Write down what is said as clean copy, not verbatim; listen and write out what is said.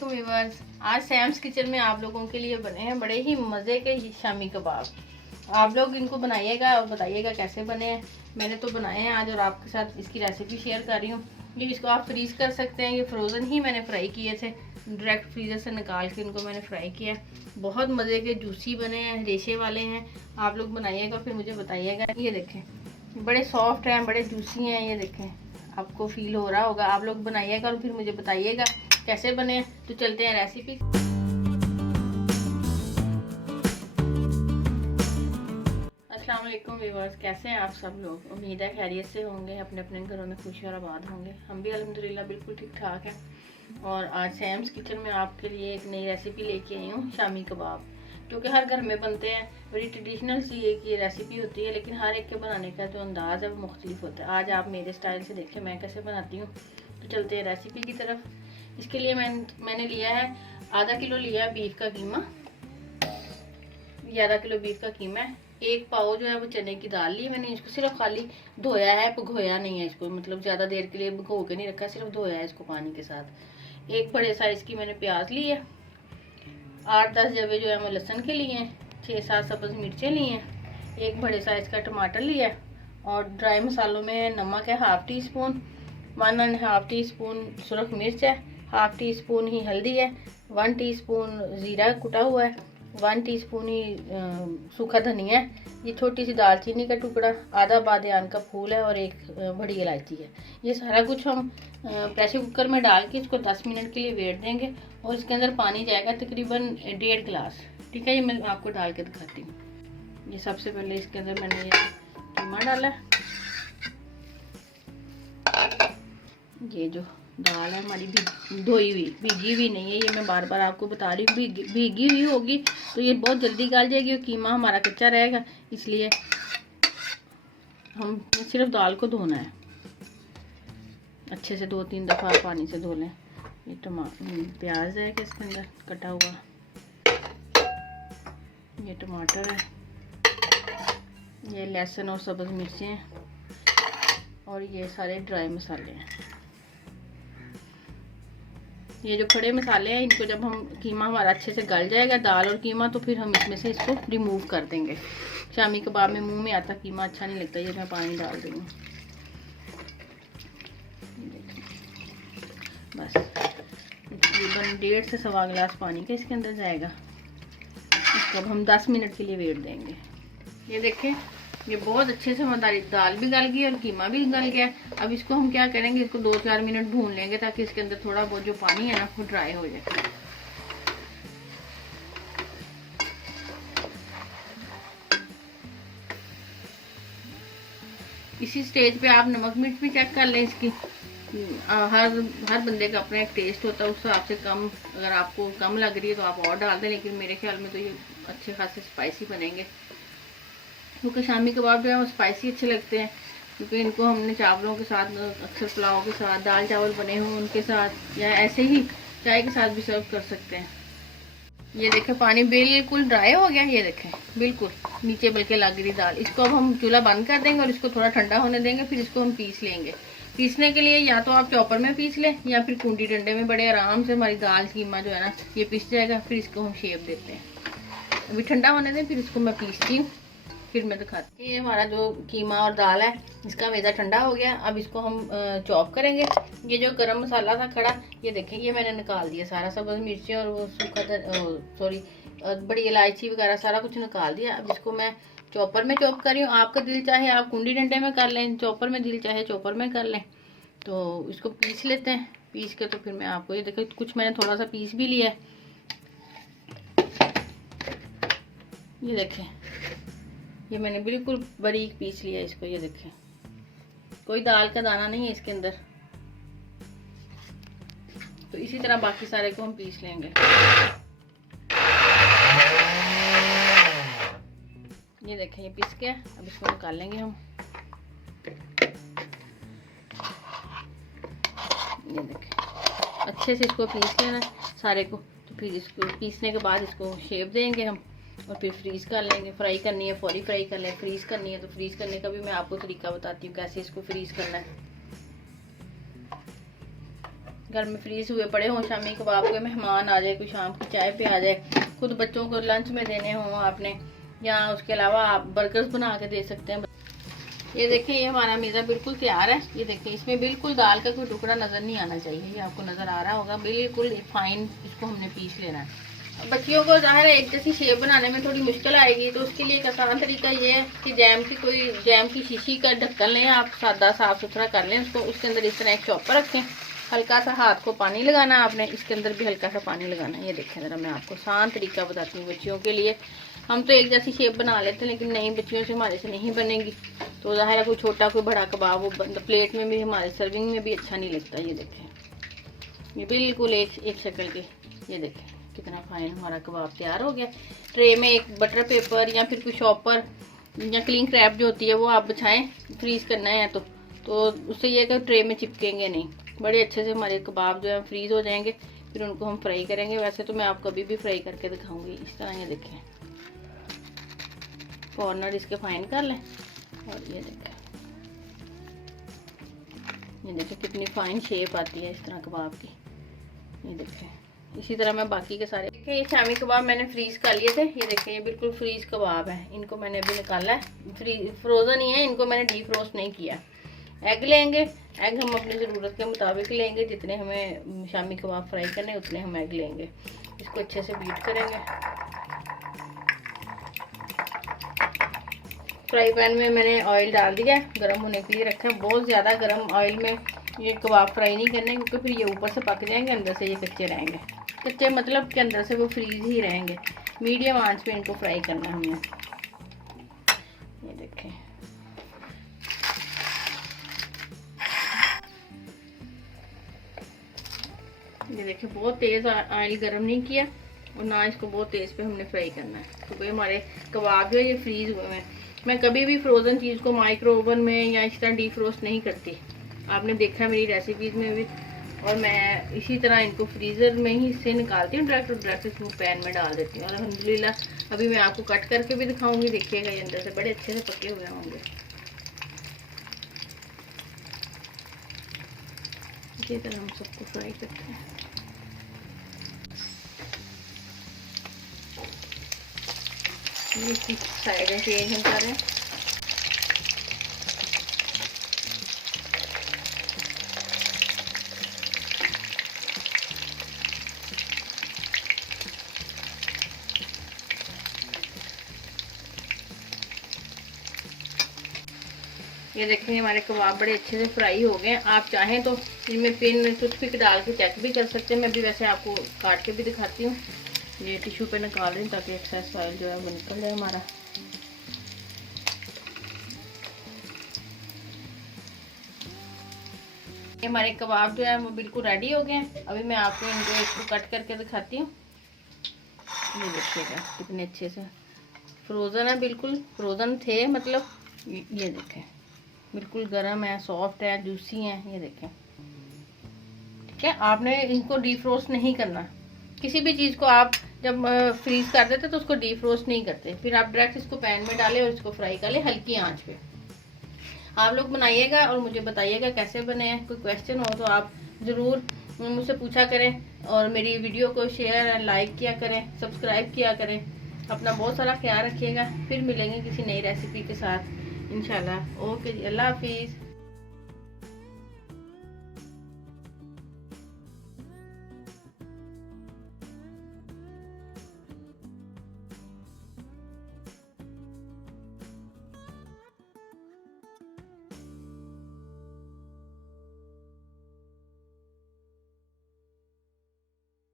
वालेकुम व्यूअर्स। आज Sam's kitchen में आप लोगों के लिए बने हैं बड़े ही मज़े के शामी कबाब। आप लोग इनको बनाइएगा और बताइएगा कैसे बने हैं। मैंने तो बनाए हैं आज और आपके साथ इसकी रेसिपी शेयर कर रही हूँ। ये इसको आप फ्रीज़ कर सकते हैं। ये फ्रोज़न ही मैंने फ्राई किए थे, डायरेक्ट फ्रीज़र से निकाल के इनको मैंने फ्राई किया। बहुत मज़े के जूसी बने हैं, रेशे वाले हैं। आप लोग बनाइएगा फिर मुझे बताइएगा। ये देखें बड़े सॉफ्ट हैं, बड़े जूसी हैं। ये देखें आपको फील हो रहा होगा। आप लोग बनाइएगा और फिर मुझे बताइएगा कैसे बने। तो चलते हैं रेसिपी। अस्सलाम वालेकुम व्यूअर्स, कैसे हैं आप सब लोग। उम्मीद है खैरियत से होंगे, अपने अपने घरों में खुशी और आबाद होंगे। हम भी अल्हम्दुलिल्लाह बिल्कुल ठीक ठाक हैं। और आज सैम्स किचन में आपके लिए एक नई रेसिपी लेके आई हूँ, शामी कबाब, जो कि हर घर में बनते हैं। बड़ी ट्रेडिशनल सी एक ये रेसिपी होती है, लेकिन हर एक के बनाने का जो अंदाज़ है वो मुख्तलिफ होता है। आज आप मेरे स्टाइल से देखें मैं कैसे बनाती हूँ। तो चलते हैं रेसिपी की तरफ। इसके लिए मैंने लिया है आधा किलो लिया है बीफ का कीमा। ये आधा किलो बीफ का कीमा है। एक पाव जो है वो चने की दाल ली। मैंने इसको सिर्फ खाली धोया है, भगोया नहीं है इसको, मतलब ज़्यादा देर के लिए भगो के नहीं रखा, सिर्फ धोया है इसको पानी के साथ। एक बड़े साइज़ की मैंने प्याज ली है। 8-10 जवे जो है वो लहसुन के लिए हैं। 6-7 सब्ज़ मिर्चें ली हैं। एक बड़े साइज़ का टमाटर लिया है। और ड्राई मसालों में नमक है 1/2 टी स्पून, 1.5 टी स्पून सुरख मिर्च है, 1/2 टी स्पून ही हल्दी है, 1 टीस्पून ज़ीरा कुटा हुआ है, 1 टीस्पून ही सूखा धनिया है। ये छोटी सी दालचीनी का टुकड़ा, आधा बादियान का फूल है और एक बड़ी इलायची है। ये सारा कुछ हम प्रेशर कुकर में डाल के इसको 10 मिनट के लिए वेट देंगे। और इसके अंदर पानी जाएगा तकरीबन 1.5 गिलास। ठीक है, ये मैं आपको डाल के दिखाती हूँ। ये सबसे पहले इसके अंदर मैंने ये कीमा डाला है। ये जो दाल है हमारी धोई हुई, भीगी हुई नहीं है, ये मैं बार बार आपको बता रही हूँ। भीगी हुई होगी तो ये बहुत जल्दी गल जाएगी और कीमा हमारा कच्चा रहेगा, इसलिए हम सिर्फ दाल को धोना है। अच्छे से 2-3 दफ़ा पानी से धो लें। ये प्याज है कि इसके अंदर कटा हुआ, ये टमाटर है, ये लहसुन और सब्ज़ मिर्चें हैं, और ये सारे ड्राई मसाले हैं। ये जो खड़े मसाले हैं इनको जब हम कीमा हमारा अच्छे से गल जाएगा, दाल और कीमा, तो फिर हम इसमें से इसको रिमूव कर देंगे। शामी कबाब में मुंह में आता कीमा अच्छा नहीं लगता। ये मैं पानी डाल दूँगी बस। तकरीबन 1.5 से 1.25 गिलास पानी का इसके अंदर जाएगा। इसको अब हम 10 मिनट के लिए वेट देंगे। ये देखें ये बहुत अच्छे से हमारी दाल भी गल गई और कीमा भी गल गया। अब इसको हम क्या करेंगे, इसको 2-4 मिनट भून लेंगे ताकि इसके अंदर थोड़ा बहुत जो पानी है ना वो ड्राई हो जाए। इसी स्टेज पे आप नमक मिर्च भी चेक कर लें इसकी। हर बंदे का अपना एक टेस्ट होता है, उस हिसाब से कम, अगर आपको कम लग रही है तो आप और डाल दें, लेकिन मेरे ख्याल में तो ये अच्छे खासे स्पाइसी बनेंगे। क्योंकि शामी कबाब जो है वो स्पाइसी अच्छे लगते हैं, क्योंकि इनको हमने चावलों के साथ, अक्सर पुलाव के साथ, दाल चावल बने हों उनके साथ, या ऐसे ही चाय के साथ भी सर्व कर सकते हैं। ये देखें पानी बिल्कुल ड्राई हो गया। ये देखें बिल्कुल नीचे बल्कि लग रही दाल। इसको अब हम चूल्हा बंद कर देंगे और इसको थोड़ा ठंडा होने देंगे, फिर इसको हम पीस लेंगे। पीसने के लिए या तो आप चॉपर में पीस लें या फिर कूंडी डंडे में बड़े आराम से हमारी दाल कीमा जो है ना ये पीस जाएगा। फिर इसको हम शेप देते हैं। अभी ठंडा होने दें, फिर इसको मैं पीसती हूँ, फिर मैं दिखाती हूँ। ये हमारा जो कीमा और दाल है इसका मैदा ठंडा हो गया। अब इसको हम चॉप करेंगे। ये जो गरम मसाला था खड़ा, ये देखें ये मैंने निकाल दिया सारा, सब्ज़ मिर्चें और वो बड़ी इलायची वगैरह सारा कुछ निकाल दिया। अब इसको मैं चॉपर में चॉप कर रही हूँ। आपका दिल चाहे आप कुंडी डंडे में कर लें, चॉपर में दिल चाहे चॉपर में कर लें। तो इसको पीस लेते हैं। पीस के तो फिर मैं आपको ये देखें कुछ मैंने थोड़ा सा पीस भी लिया है। ये देखें ये मैंने बिल्कुल बारीक पीस लिया इसको। ये देखें कोई दाल का दाना नहीं है इसके अंदर। तो इसी तरह बाकी सारे को हम पीस लेंगे। ये देखें ये पीस गया। अब इसको निकाल लेंगे हम। ये देखें अच्छे से इसको पीस लेना सारे को। तो फिर इसको पीसने के बाद इसको शेप देंगे हम और फिर फ्रीज़ कर लेंगे। फ्राई करनी है फौरी फ्राई कर लें, फ्रीज़ करनी है तो फ्रीज़ करने का भी मैं आपको तरीका बताती हूँ कैसे इसको फ्रीज़ करना है। घर में फ्रीज हुए पड़े हों, शामी कबाब के मेहमान आ जाए, कोई शाम की चाय पे आ जाए, खुद बच्चों को लंच में देने हों आपने, या उसके अलावा आप बर्गर्स बना के दे सकते हैं। ये देखिए ये हमारा मीज़ा बिल्कुल तैयार है। ये देखिए इसमें बिल्कुल दाल का कोई टुकड़ा नज़र नहीं आना चाहिए, ये आपको नज़र आ रहा होगा, बिल्कुल फाइन इसको हमने पीस लेना है। बच्चियों को ज़ाहिर है एक जैसी शेप बनाने में थोड़ी मुश्किल आएगी, तो उसके लिए एक आसान तरीका ये है कि जैम की शीशी का ढक्कन लें आप, सादा साफ़ सुथरा कर लें उसको, उसके अंदर इस तरह एक चॉपर रखें, हल्का सा हाथ को पानी लगाना आपने, इसके अंदर भी हल्का सा पानी लगाना है। ये देखें ज़रा मैं आपको आसान तरीका बताती हूँ बच्चियों के लिए। हम तो एक जैसी शेप बना लेते हैं, लेकिन नहीं, बच्चियों से हमारे से नहीं बनेगी, तो ज़ाहिर है कोई छोटा कोई बड़ा कबाब वो प्लेट में भी, हमारे सर्विंग में भी अच्छा नहीं लगता। ये देखें ये बिल्कुल एक शक्ल की, ये देखें कितना फाइन हमारा कबाब तैयार हो गया। ट्रे में एक बटर पेपर या फिर कोई शॉपर या क्लीन क्रैप जो होती है वो आप बिछाएं, फ्रीज़ करना है तो उससे ये कि ट्रे में चिपकेंगे नहीं, बड़े अच्छे से हमारे कबाब जो है फ्रीज़ हो जाएंगे। फिर उनको हम फ्राई करेंगे। वैसे तो मैं आपको कभी भी फ्राई करके दिखाऊंगी इस तरह। ये देखें कॉर्नर इसके फाइन कर लें, और ये देखें कितनी फाइन शेप आती है इस तरह कबाब की। ये देखें इसी तरह मैं बाकी के सारे, देखिए ये शामी कबाब मैंने फ्रीज़ कर लिए थे। ये देखें ये बिल्कुल फ्रीज़ कबाब है, इनको मैंने अभी निकाला है, फ्रोज़न ही है, इनको मैंने डीप रोस्ट नहीं किया। एग लेंगे, एग हम अपनी ज़रूरत के मुताबिक लेंगे, जितने हमें शामी कबाब फ्राई करने उतने हम एग लेंगे। इसको अच्छे से बीट करेंगे। फ्राई पैन में मैंने ऑयल डाल दिया, गर्म होने के लिए रखा है। बहुत ज़्यादा गर्म ऑयल में ये कबाब फ्राई नहीं करने, क्योंकि फिर ये ऊपर से पक जाएंगे, अंदर से ये कच्चे रहेंगे। कच्चे मतलब कि अंदर से वो फ्रीज ही रहेंगे। मीडियम आंच पे इनको फ्राई करना हमने। ये देखें बहुत तेज़ ऑयल गर्म नहीं किया, और ना इसको बहुत तेज़ पे हमने फ्राई करना है, क्योंकि हमारे कबाब जो है ये फ्रीज हुए हैं। मैं कभी भी फ्रोज़न चीज़ को माइक्रो ओवन में या इस तरह डीफ्रोस्ट नहीं करती, आपने देखा मेरी रेसिपीज़ में भी। और मैं इसी तरह इनको फ्रीज़र में ही से निकालती हूँ, डायरेक्ट इसको पैन में डाल देती हूँ। और अल्हम्दुलिल्लाह अभी मैं आपको कट करके भी दिखाऊंगी, देखिएगा ये अंदर से बड़े अच्छे से पके हुए होंगे। इसी तरह हम सबको फ्राई करते हैं। इसकी साइडें चेंज हम कर रहे हैं। ये देखेंगे हमारे कबाब बड़े अच्छे से फ्राई हो गए हैं। आप चाहें तो इनमें पिन टूथपिक डाल के चेक भी कर सकते हैं। मैं भी वैसे आपको काट के भी दिखाती हूँ। ये टिश्यू पे निकाल रही हूँ ताकि एक्सेस ऑयल जो है वो निकल जाए हमारा। ये हमारे कबाब जो है वो बिल्कुल रेडी हो गए हैं। अभी मैं आपको इनको एक कट करके दिखाती हूँ। ये देखिएगा कितने अच्छे से फ्रोज़न है, बिल्कुल फ्रोज़न थे मतलब। ये देखें बिल्कुल गर्म है, सॉफ्ट है, जूसी है। ये देखें ठीक है। आपने इनको डीफ्रोस्ट नहीं करना। किसी भी चीज़ को आप जब फ्रीज कर देते तो उसको डीफ्रोस्ट नहीं करते, फिर आप डायरेक्ट इसको पैन में डालें और इसको फ्राई कर लें हल्की आंच पे। आप लोग बनाइएगा और मुझे बताइएगा कैसे बने हैं। कोई क्वेश्चन हो तो आप ज़रूर मुझसे पूछा करें, और मेरी वीडियो को शेयर एंड लाइक किया करें, सब्सक्राइब किया करें। अपना बहुत सारा ख्याल रखिएगा। फिर मिलेंगे किसी नई रेसिपी के साथ इंशाल्लाह। ओके जी, अल्लाह हाफिज़।